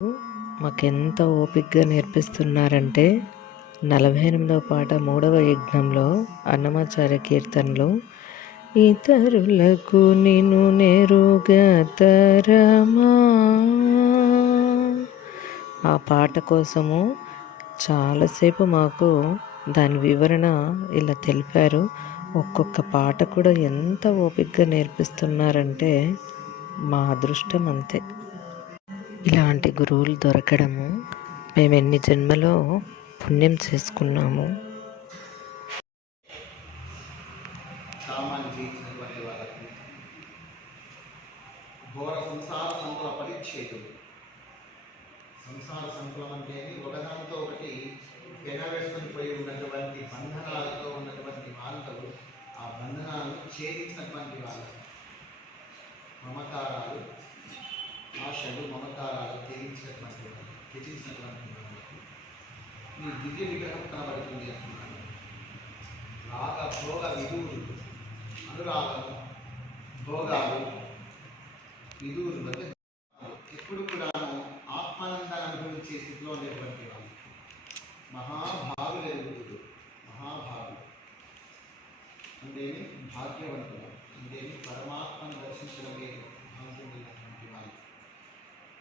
మాకెంత ఓపికగా నేర్పిస్తున్నారంటే 48వ పాట 3వ యజ్ఞంలో అన్నమాచార్య కీర్తనలో ఇతరులకు నిన్ను నేరుగా తరమా, ఆ పాట కోసము చాలాసేపు మాకు దాని వివరణ ఇలా తెలిపారు. ఒక్కొక్క పాట కూడా ఎంత ఓపికగా నేర్పిస్తున్నారంటే మా అదృష్టం అంతే. ఇలాంటి గురువులు దొరకడము మేము ఎన్ని జన్మలో పుణ్యం చేసుకున్నాము. సామాన్య జీవించినటువంటి వాళ్ళకి ఘోర సంసార సంకుల పరిచ్ఛేదులు. సంసార సంకులం అంటే ఒకదాంతో ఒకటి పెనవేసుకొని పోయి ఉన్నటువంటి బంధనాలతో ఉన్నటువంటి వాళ్ళు, ఆ బంధనాలను ఛేదించినటువంటి వాళ్ళు, మమకారాలు ఆశలు మమకారాలు త్యజించినటువంటి వాళ్ళకి మీ దివ్య విగ్రహం కనబడుతుంది అంటున్నాను. రాగ భోగ విధువులు, అనురాగం భోగాలు విధువులు అంటే ఎప్పుడు కూడా ఆత్మానందాన్ని అనుభవించే స్థితిలో ఉండేటువంటి వాళ్ళు మహాభావులు ఎదుగుతుడు. మహాభావులు అంటేనే భాగ్యవంతులు, అంటేనే పరమాత్మను దర్శించడమే భాగ్యమైనటువంటి వాళ్ళు.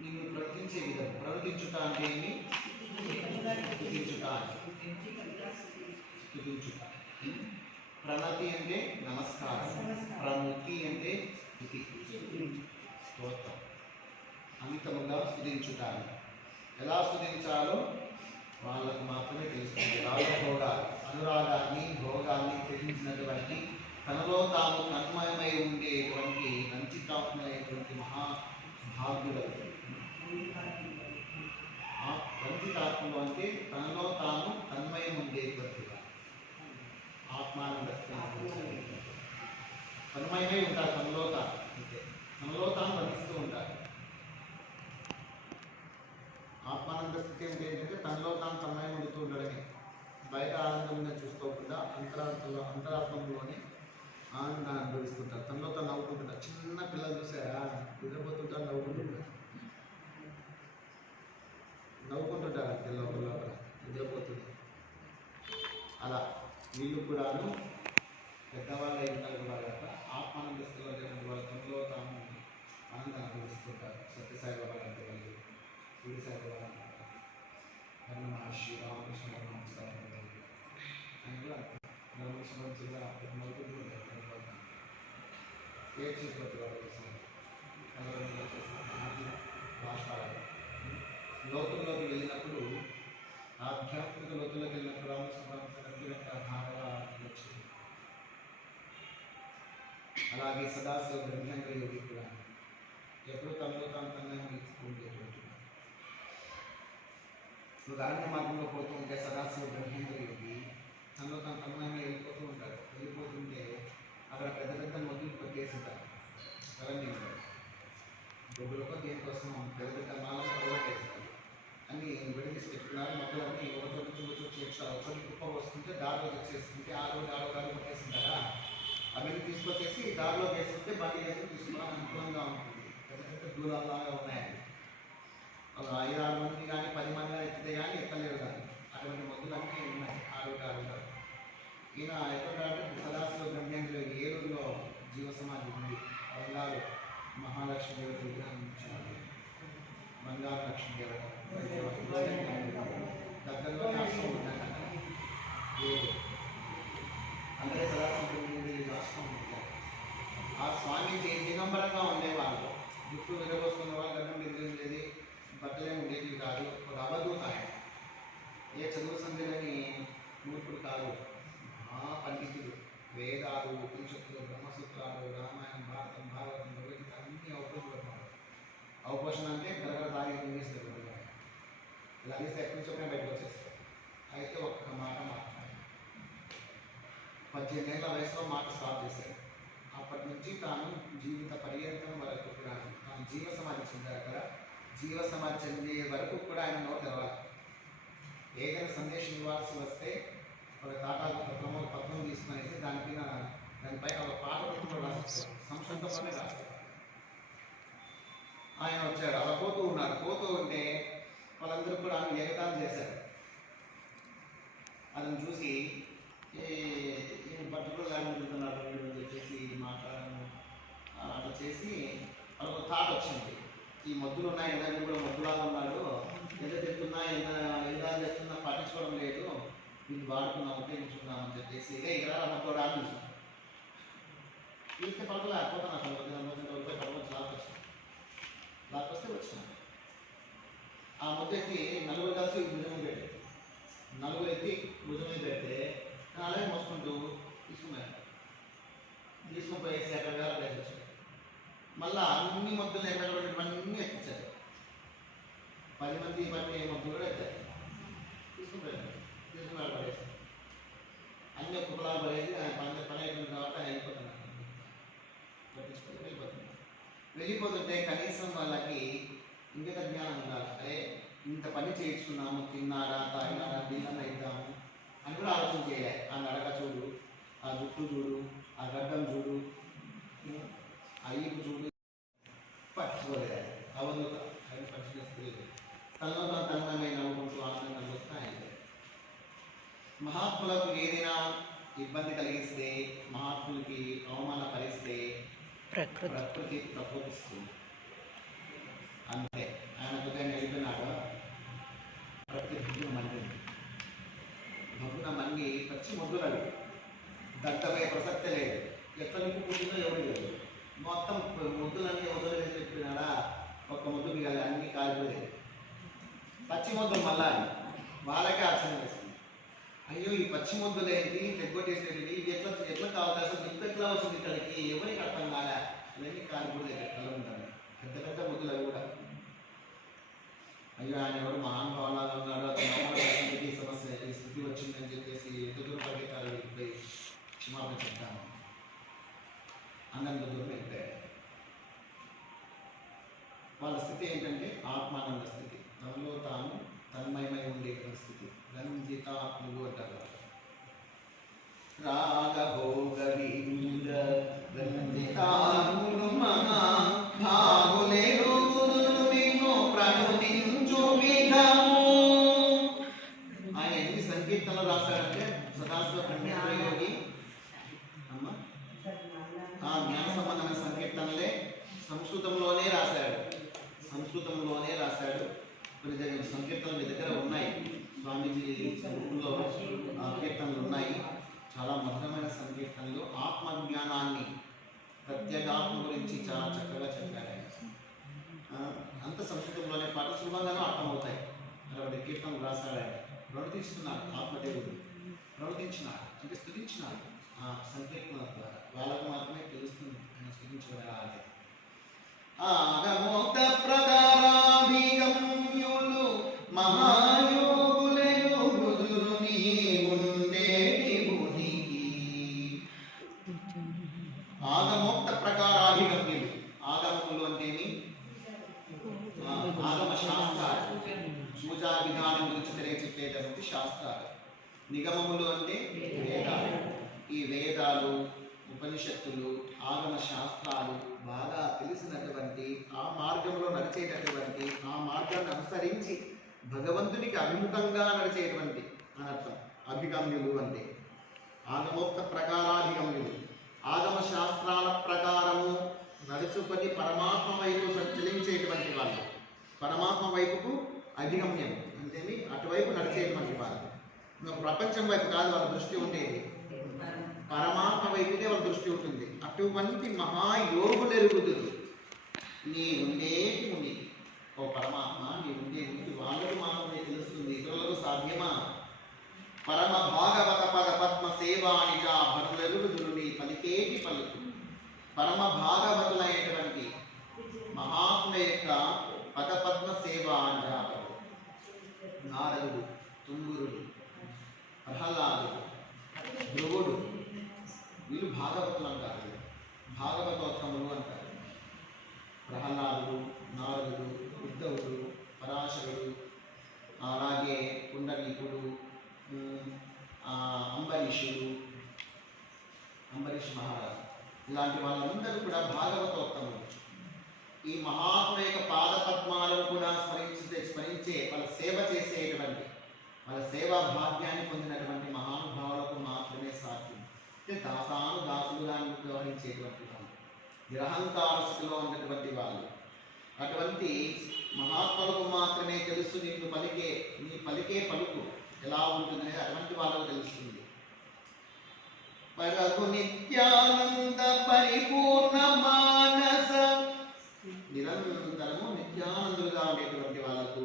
నిన్ను ప్రవర్తించే విధం ప్రవర్తించుట అంటే స్తుతించుట. ప్రణతి అంటే నమస్కారం, ప్రముక్తి అంటే స్తుతి, స్తోత్రం. అమితముగా స్తుతించుటాను. ఎలా స్తుతించాలో వాళ్ళకు మాత్రమే తెలుస్తుంది. రాగభోగాలు, అనురాగాన్ని భోగాన్ని త్యజించినటువంటి తనలో తాము తన్మయమై ఉండేటువంటి రంజితాత్మైనటువంటి మహాభాగ్యులు. రంజితాత్మలు అంటే తనలో తాను తన్మయం ఉండేటువంటి ఆత్మానంద తన్మయమై ఉంటారు. తనలో తాను అంటే తనలో తాను వర్తిస్తూ ఉంటారు. ఆత్మానంద స్థితి అంటే ఏంటంటే తనలో తాను తన్మయం ఉండుతూ ఉండడమే. బయట ఆనందంగా చూసుకోకుండా అంతరాత్మలోనే ఆనందాన్ని అనుభవిస్తుంటారు. తనలో తాను నవ్వుకుంటుంటారు. చిన్న పిల్లలు చూసారా, నిద్రపోతుంటారు, నవ్వుకుంటుంటారు అంతే లోపల నిద్రపోతుంది. అలా వీళ్ళు కూడాను పెద్దవాళ్ళు అయి ఉంటారు కూడా ఆత్మానంద స్థితిలో లేని వాళ్ళ తనలో తాము ఆనందాన్ని అనుభవిస్తుంటారు. సత్యసాయి బాబా అంటే వాళ్ళు, సూర్యసాయి బాబా కర్ణ మహర్షి, రామకృష్ణ పరమహంస ఆయన కూడా రామకృష్ణ పరమహంస అప్పుడు నవ్వుకుంటూ ఉంటారు. ఏడ్ చేసుకొచ్చి వాళ్ళు లోతుల్లోకి వెళ్ళినప్పుడు, ఆధ్యాత్మిక లోతుల్లోకి వెళ్ళినప్పుడు రామకృష్ణ పరమహంస భావగా వచ్చింది. అలాగే సదాశివ బ్రహ్మేంద్ర యోగి కూడా ఎప్పుడు తనలో తాను ఇచ్చుకుంటేటువంటి అరణ్య మార్గంలో పోతూ ఉంటే సదాశివ బ్రహ్మేంద్ర యోగి తనలో తాను తన్మయంగా వెళ్ళిపోతూ ఉంటాడు. వెళ్ళిపోతుంటే అక్కడ పెద్ద పెద్ద మొగ్గులు కొట్టేసింటారు. అరణ్యంలో గొడ్డులకో దేనికోసం పెద్ద పెద్ద మాలను కొట్టేస్తారు. అన్ని విడదీసి పెట్టుకున్నారు. మొక్కలన్నీ ఒక చోటు చేర్చారు. ఒక చోటు కుప్ప వస్తుంటే దారిలో వచ్చేస్తుంటే ఆడో కొట్టేసింటారా, అవన్నీ తీసుకొచ్చేసి దారిలో వేస్తుంటే బండి వేసుకుని తీసుకోవడానికి అనుకూలంగా ఉంటుంది. పెద్ద పెద్ద దూరాల్లాగా ఉన్నాయండి. ఒక 5-6 మంది కానీ 10 మంది కానీ ఎక్కితే కానీ ఎక్కలేరు. కానీ అటువంటి మొద్దులన్నీ ఉన్నాయి. ఆరు. ఈయన ఎక్కడంటే సదాశివ బ్రహ్మేంద్ర ఏలూరులో జీవ సమాధి ఉంది. బంగారు మహాలక్ష్మి దేవత విగ్రహం ఉంచారు. బంగారు లక్ష్మి దేవత దగ్గరలోనే ఆశ్రమం ఉందంట. అంటే సదాశివ బ్రహ్మేంద్ర ఆశ్రమం ఉంటారు. ఆ స్వామి దిగంబరంగా ఉండేవాళ్ళు. జుట్టు విరబోసుకున్న వాళ్ళు, గడ్డం బెదిరించేది, బట్టలే ఉండేవి కాదు. ఒక అవధూత ఆయన. ఏ చదువు సంధ్యలని మూర్ఖుడు కాదు, పండితుడు. వేదాలు, ఉపనిషత్తులు, బ్రహ్మసూత్రాలు, రామాయణం, భారతం, భాగవతం, భగవద్గీత అన్ని అవపోషణలు. అవపోషణ అంటే గరగర తాగి ఇంగ్లీష్లో ఇలా తీస్తే ఎక్కడి నుంచి చెప్పినా బయటకు వచ్చేస్తారు. అయితే ఒక్క మాట మాట్లాడారు. 18 ఏళ్ల వయసులో మాట స్టార్ట్ చేశారు. అప్పటి నుంచి తాను జీవిత పర్యంతం వరకు కూడా తాను జీవ సమాధి చెందారు. అక్కడ జీవ సమాధి చెందే వరకు కూడా ఆయన నోట్ తెరవాలి. ఏదైనా సందేశం ఇవ్వాల్సి వస్తే ఒక పత్రం తీసుకునేసి దానిపై ఒక పాట కూడా రాస్తారు. సంస్కృతంలోనే రాస్తారు. ఆయన వచ్చారు. అలా పోతూ ఉంటే వాళ్ళందరూ కూడా ఆమె ఎగతాళి చేశారు. అతను చూసి ఈయన బట్టలు లేకుంటున్నారు వీడు అని చెప్పేసి మాట్లాడము అట్లా చేసి వాళ్ళకు థాట్ వచ్చింది, ఈ మద్దులు ఉన్నాయి కదా కూడా మద్దులాగా ఉన్నాడు, ఎంత తిరుగుతున్నా ఎంత చేస్తున్నా పట్టించుకోవడం లేదు, వీళ్ళు వాడుకున్నాం ఉపయోగించుకున్నాం అని చెప్పేసి ఇక్కడ మద్దోడా అని చూసాం. చూస్తే పడకలే పోతాను అసలు రూపాయలు పడవచ్చు లాక్కొస్తే వచ్చినాను. ఆ ముద్దకి నలుగురు కలిసి భుజం పెట్టి నలుగురు ఎత్తి భుజం మీద పెడితే అలాగే మోసుకుంటూ తీసుకుని పోయేసి అక్కడ వేరే ప్లేస్ వచ్చాడు. మళ్ళీ అన్ని మొద్దులు ఎక్కడ ఇవన్నీ ఎత్తించారు. 10 మంది పట్టిన మొద్దులు కూడా ఎత్తారు. తీసుకుని పడేసి అన్ని ఒక్కొక్కలా పడేసి పని అయిపోయింది కాబట్టి ఆయన వెళ్ళిపోతున్నాడు. పట్టించుకొని వెళ్ళిపోతుంటే కనీసం వాళ్ళకి ఇంకిత జ్ఞానం ఉండాలి. అరే ఇంత పని చేయించుకున్నాము, తిన్నారా తాగినారా దీన్ని ఇద్దాము అని కూడా ఆలోచన చేయాలి. ఆ నడక చూడు, ఆ జుట్టు చూడు, ఆ గడ్డం చూడు, ఆ ఈపు చూడు, పట్టుకోలేదు అవధూత అది పరిశీలిస్తుంది. తనలో తనమే నవ్వుకుంటూ ఆనందం వస్తాయి. మహాత్ములకు ఏదైనా ఇబ్బంది కలిగిస్తే, మహాత్ములకి అవమానపరిస్తే ప్రకృతి ప్రకోపిస్తుంది. అంతే. ఆయన ఉదయం వెళ్ళిపోయినాక ప్రకృతి భుజం మండింది. భగ్న మండి పచ్చి మొద్దులు దగ్గరపోయే ప్రసక్తే లేదు. ఎట్లా నిప్పు పుట్టిందో ఎవరు లేదు. మొత్తం ముద్దులన్నీ వదిలేసి చెప్పినాడా ఒక్క ముద్దు మిగాలి, అన్ని కాలిపోలేదు. పచ్చి ముద్దులు మళ్ళా వాళ్ళకే ఆశ్చర్యం వేస్తుంది. అయ్యో ఈ పచ్చి ముద్దులు ఏంటి తెగ్గొట్టేసేది, ఇది ఎట్లా ఎట్లా కావాలి, అసలు నిప్పు ఎట్లా వచ్చింది ఇక్కడికి, ఎవరికి అర్థం కాలే. ఇవన్నీ కాలిపోలేదు, ఎట్లా ఉంటాయి పెద్ద పెద్ద ముద్దులు అవి కూడా. అయ్యో ఆయన ఎవరు మహానుభావులాగా ఉన్నాడు, అతను సమస్య ఈ స్థితి వచ్చిందని చెప్పేసి ఎదురు పరిగెత్తారు, వెళ్ళిపోయి క్షమాపణ చెప్తాను అన్నంత దూరం వెళ్ళిపోయాడు. వాళ్ళ స్థితి ఏంటంటే ఆత్మానంద స్థితి, తనలో తాను తన్మయమై ఉండేటువంటి స్థితి. రంజితాత్ములు అంటారు. రాగభోగ వింద రంజితాత్ములు మహా భాగులేరు నిన్ను ప్రణుతించు విధము. ఆయన ఎన్ని సంకీర్తనలు రాశాడంటే సదాశివ ఖండేంద్ర యోగి ఆ జ్ఞాన సంబంధమైన సంకీర్తనలే సంస్కృతంలోనే రాశాడు. కొన్ని సంకీర్తనలు మీ దగ్గర ఉన్నాయి, స్వామీజీ బుక్లో కీర్తనలు ఉన్నాయి. చాలా మధురమైన సంకీర్తనలు, ఆత్మజ్ఞానాన్ని ప్రత్యేగాత్మ గురించి చాలా చక్కగా చెప్పారు. అంత సంస్కృతంలోనే పాటలు సులభంగానూ అర్థమవుతాయి. అలాంటి కీర్తనలు రాశాడు ఆయన. ప్రణుతిస్తున్నాడు ఆత్మదేవుడు, ప్రణుతించినాడు అంటే స్తుతించినాడు. ఆ సంకీర్తన ద్వారా వాళ్ళకు మాత్రమే తెలుస్తుంది ఆయన స్తుతించగలగాలి. ఆగమోక్త ప్రకారాభిగమ్యులు మహాయోగులెను గురురు నీ ఉండేటి భూమికి. ఆగమోక్త ప్రకారాభిగమ్యులు, ఆగమములు అంటేమి ఆగమ శాస్త్రాలు, పూజా విధానం గురించి తెలియచెప్పేటటువంటి శాస్త్రాలు. నిగమములు అంటే వేదాలు. ఈ వేదాలు, ఉపనిషత్తులు, ఆగమ శాస్త్రాలు బాగా తెలిసినటువంటి, ఆ మార్గంలో నడిచేటటువంటి, ఆ మార్గాన్ని అనుసరించి భగవంతునికి అభిముఖంగా నడిచేటువంటి అనర్థం అభిగమ్యులు అంటే. ఆగమోక్త ప్రకారాభిగమ్యులు, ఆగమ శాస్త్రాల ప్రకారము నడుచుకొని పరమాత్మ వైపు సంచలించేటువంటి వాళ్ళు. పరమాత్మ వైపుకు అభిగమ్యం అంటేమి అటువైపు నడిచేటువంటి వాళ్ళు. ఇంకా ప్రపంచం వైపు కాదు వాళ్ళ దృష్టి ఉండేది, పరమాత్మ వైపునే వాళ్ళ దృష్టి ఉంటుంది. అటువంటి మహాయోగులెరుగుదురు నీ ఉండేటి ముని. ఓ పరమాత్మ నీ ఉండేది వాళ్ళకు మాత్రమే తెలుస్తుంది, ఇతరులకు సాధ్యమా? పరమ భాగవత పద పద్మ సేవానిగా భరులెరుగుదురు నీ పలికేటి పలుకు. పరమ భాగవతులైనటువంటి మహాత్మ యొక్క పదపద్మ సేవ అంటారు. నారదుడు, తుంగురుడు, ప్రహ్లాదుడు, ధ్రువుడు, వీళ్ళు భాగవతులు అంటారు, భాగవతోత్తములు అంటారు. ప్రహ్లాదుడు, నారదుడు, ఉద్ధవుడు, పరాశరుడు, అలాగే పుండరీకుడు, అంబరీష్ మహారాజు, ఇలాంటి వాళ్ళందరూ కూడా భాగవతోత్తములు. ఈ మహాత్మ యొక్క పాద పద్మాలను కూడా స్మరించే వాళ్ళ సేవ వాళ్ళ సేవా భాగ్యాన్ని పొందినటువంటి మహానుభావులకు మాత్రమే సాధ్యం. అంటే దాసాను దాసులుగా వ్యవహరించేటువంటి వాళ్ళు, నిరహంకార స్థితిలో ఉన్నటువంటి వాళ్ళు, అటువంటి మహాత్ములకు మాత్రమే తెలుసు నీ పలికే పలుకు ఎలా ఉంటుందనేది అటువంటి వాళ్ళకు తెలుస్తుంది. పరగు నిత్యానంద పరిపూర్ణ మానస, నిరంతరము నిత్యానందులుగా ఉండేటువంటి వాళ్ళకు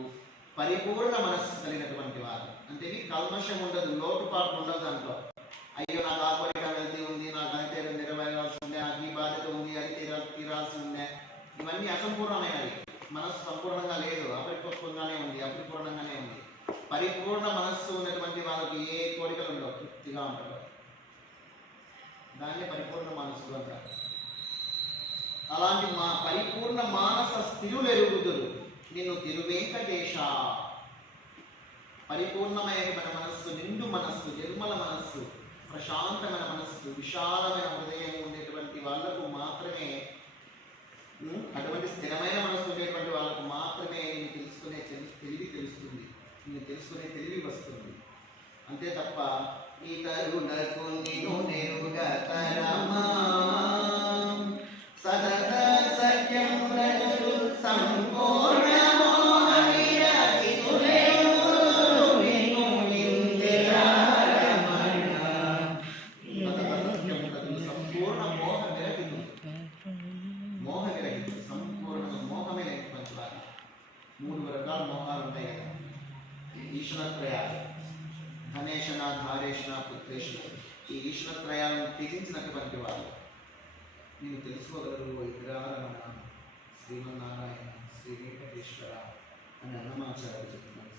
పరిపూర్ణ మనస్సు కలిగినటువంటి వారు. అంటే కల్మషం ఉండదు, లోటుపాటు ఉండదు. దాంట్లో అయ్యో నాకు ఆ కోరిక వెళ్తీ ఉంది, నాకు అయితే నెరవేరాల్సి ఉంది, నాకు ఈ బాధ్యత ఉంది, అది తీరాల్సి ఉంది, ఇవన్నీ అసంపూర్ణమైనవి. మనస్సు సంపూర్ణంగా లేదు, అపరిపక్వంగానే ఉంది, అపరిపూర్ణంగానే ఉంది. పరిపూర్ణ మనస్సు ఉన్నటువంటి వాళ్ళకి ఏ కోరికలు ఉండవు, తృప్తిగా ఉంటారు. దాన్ని పరిపూర్ణ మనస్సు అంటారు. అలాంటి మా పరిపూర్ణ మానస స్థిరులు ఎరుగుదురు నిన్ను తిరువెంకటేశ. పరిపూర్ణమైన మన మనస్సు, నిండు మనస్సు, నిర్మల మనస్సు, ప్రశాంతమైన మనస్సు, విశాలమైన హృదయం ఉండేటువంటి వాళ్ళకు మాత్రమే, అటువంటి స్థిరమైన మనస్సు ఉండేటువంటి వాళ్ళకు మాత్రమే నేను తెలుసుకునే తెలివి తెలుస్తుంది, నేను తెలుసుకునే తెలివి వస్తుంది. అంతే తప్ప ఇతరులకు నేను నేరుగా తరమా సదత సత్యం సంపూర్ణ ఈశ్వరత్రయాలు, ధనేశన, ధారేషణ, పుత్రేషణ, ఈ ఈశ్వరత్రయాలను త్యజించినటువంటి వాళ్ళు నేను తెలుసుకోగలరు. విగ్రహారమణ శ్రీమన్నారాయణ శ్రీ వెంకటేశ్వర అని అన్నమాచార్య చెప్తున్నారు.